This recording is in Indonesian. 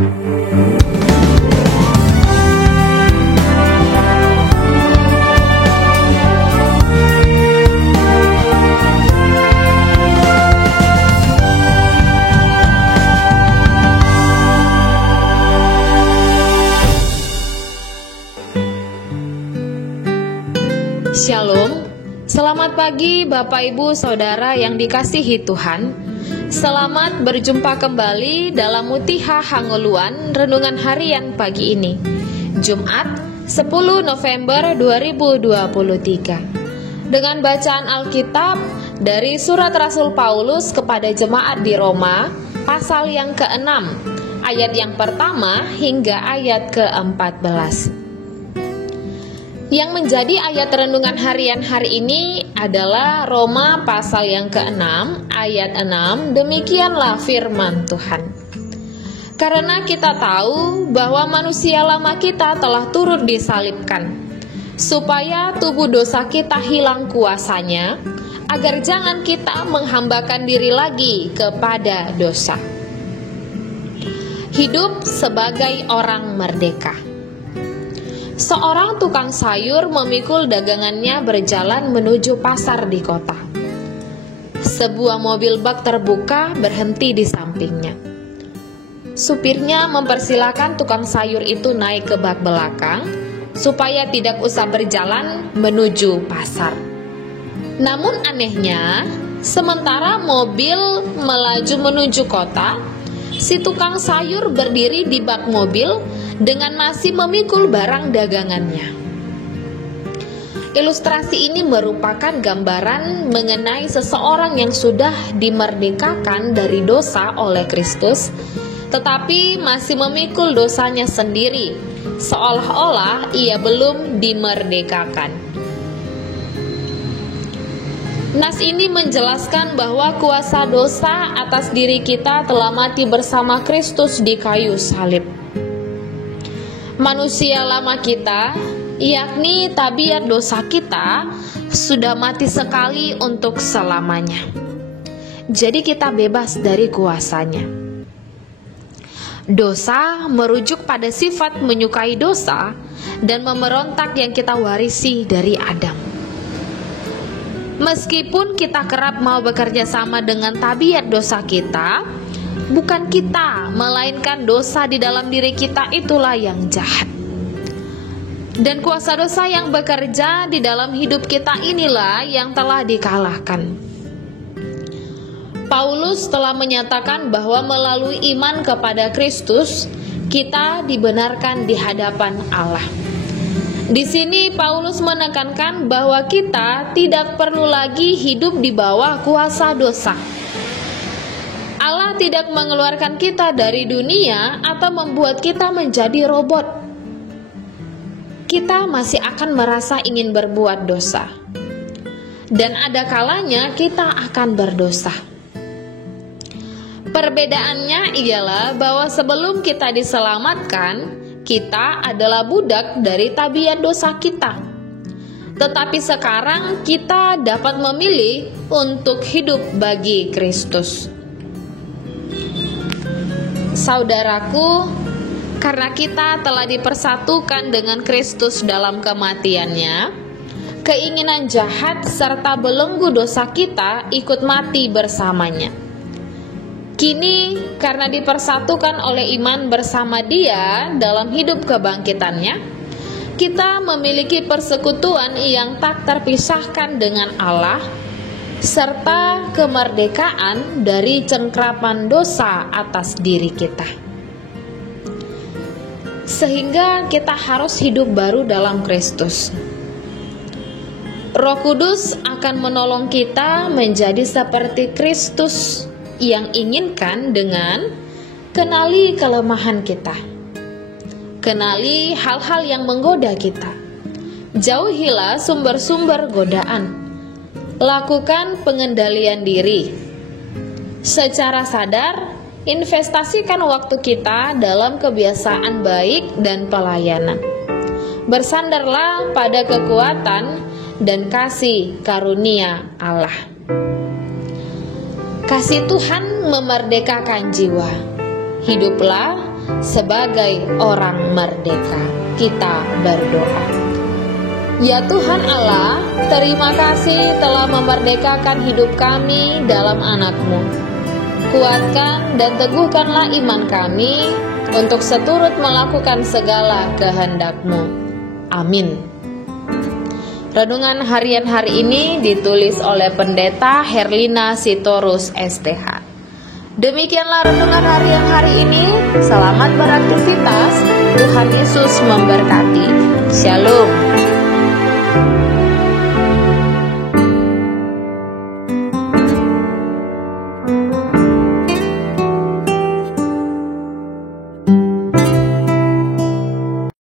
Shalom, selamat pagi Bapak Ibu Saudara yang dikasihi Tuhan. Selamat berjumpa kembali dalam Mutiha Hanguluan Renungan Harian pagi ini, Jumat 10 November 2023. Dengan bacaan Alkitab dari Surat Rasul Paulus kepada jemaat di Roma, pasal yang ke-6, ayat yang pertama hingga ayat ke-14. Yang menjadi ayat renungan harian hari ini adalah Roma pasal yang ke-6 ayat 6. Demikianlah firman Tuhan. Karena kita tahu bahwa manusia lama kita telah turut disalibkan, supaya tubuh dosa kita hilang kuasanya, agar jangan kita menghambakan diri lagi kepada dosa. Hidup sebagai orang merdeka. Seorang tukang sayur memikul dagangannya berjalan menuju pasar di kota. Sebuah mobil bak terbuka berhenti di sampingnya. Supirnya mempersilakan tukang sayur itu naik ke bak belakang supaya tidak usah berjalan menuju pasar. Namun anehnya, sementara mobil melaju menuju kota, si tukang sayur berdiri di bak mobil dengan masih memikul barang dagangannya. Ilustrasi ini merupakan gambaran mengenai seseorang yang sudah dimerdekakan dari dosa oleh Kristus, tetapi masih memikul dosanya sendiri, seolah-olah ia belum dimerdekakan. Nas ini menjelaskan bahwa kuasa dosa atas diri kita telah mati bersama Kristus di kayu salib. Manusia lama kita, yakni tabiat dosa kita, sudah mati sekali untuk selamanya. Jadi kita bebas dari kuasanya. Dosa merujuk pada sifat menyukai dosa dan memberontak yang kita warisi dari Adam. Meskipun kita kerap mau bekerja sama dengan tabiat dosa kita, bukan kita, melainkan dosa di dalam diri kita itulah yang jahat. Dan kuasa dosa yang bekerja di dalam hidup kita inilah yang telah dikalahkan. Paulus telah menyatakan bahwa melalui iman kepada Kristus, kita dibenarkan di hadapan Allah. Di sini Paulus menekankan bahwa kita tidak perlu lagi hidup di bawah kuasa dosa. Allah tidak mengeluarkan kita dari dunia atau membuat kita menjadi robot. Kita masih akan merasa ingin berbuat dosa. Dan ada kalanya kita akan berdosa. Perbedaannya ialah bahwa sebelum kita diselamatkan, kita adalah budak dari tabiat dosa kita. Tetapi sekarang kita dapat memilih untuk hidup bagi Kristus. Saudaraku, karena kita telah dipersatukan dengan Kristus dalam kematiannya, keinginan jahat serta belenggu dosa kita ikut mati bersamanya. Kini, karena dipersatukan oleh iman bersama Dia dalam hidup kebangkitannya, kita memiliki persekutuan yang tak terpisahkan dengan Allah, serta kemerdekaan dari cengkraman dosa atas diri kita. Sehingga kita harus hidup baru dalam Kristus. Roh Kudus akan menolong kita menjadi seperti Kristus yang inginkan dengan kenali kelemahan kita, kenali hal-hal yang menggoda kita, jauhilah sumber-sumber godaan, lakukan pengendalian diri. Secara sadar, investasikan waktu kita dalam kebiasaan baik dan pelayanan. Bersandarlah pada kekuatan dan kasih karunia Allah. Kasih Tuhan memerdekakan jiwa. Hiduplah sebagai orang merdeka. Kita berdoa. Ya Tuhan Allah, terima kasih telah memerdekakan hidup kami dalam anak-Mu. Kuatkan dan teguhkanlah iman kami untuk seturut melakukan segala kehendak-Mu. Amin. Renungan harian hari ini ditulis oleh Pendeta Herlina Sitorus STH. Demikianlah renungan harian hari ini. Selamat beraktivitas. Tuhan Yesus memberkati. Shalom.